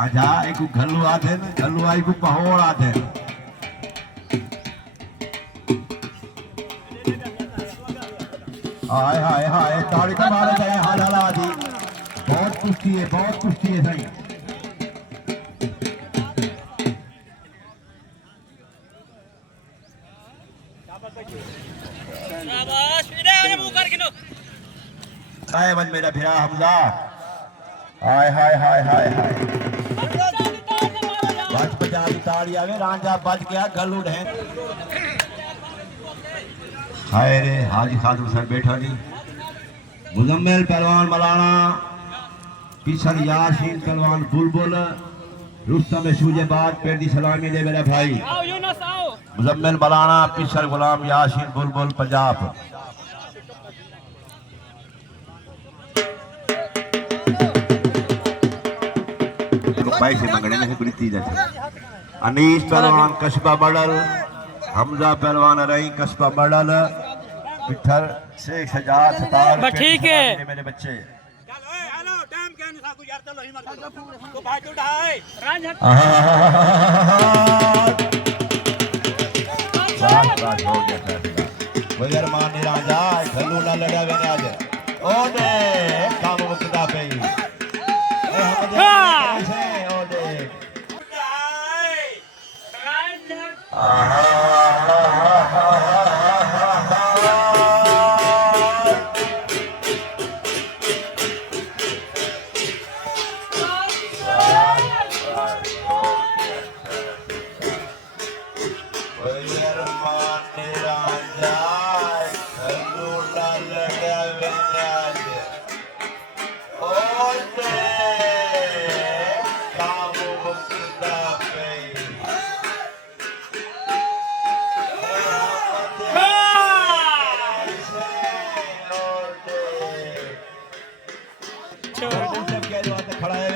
राजा एक घल्लू आते न घल्लू आई को पहोड़ आते हाय हाय हाय ताड़ी तो मारे गए हाल हाल आदि बहुत कुश्ती है सही शाबाश इधर आने मुंह कर गिनो काय बन मेरा फिरा हमजा हाय हाय हाय हाय हाय बच बचा की ताड़ी आवे रांझा बच गया गलू ढे हाय रे हाजी खादर सर बैठा नहीं मुजम्मिल पहलवान मलाना पिछड़ यासीन पहलवान बुलबुल रुस्तम सूजेबाज पेड़ दी सलामी दे मेरा भाई आओ यूनुस आओ मुजम्मिल मलाना पिछड़ गुलाम यासीन बुलबुल पंजाब पैसे मंगने में गुलिती जैसे अनीस पहलवान कस्बा बड़ल हमजा पहलवान रही कस्बा बड़ल पिठर शेख सजाद सतार बस ठीक है मेरे बच्चे हेलो टाइम क्या नहीं था तू यार चलो हिम्मत तो भाई उठा है रांझा बस हो गया फैसला कोई अरमान नहीं राजा घल्लू ना लड़ा मैंने आज ओने काम मुकदा पे खड़ा है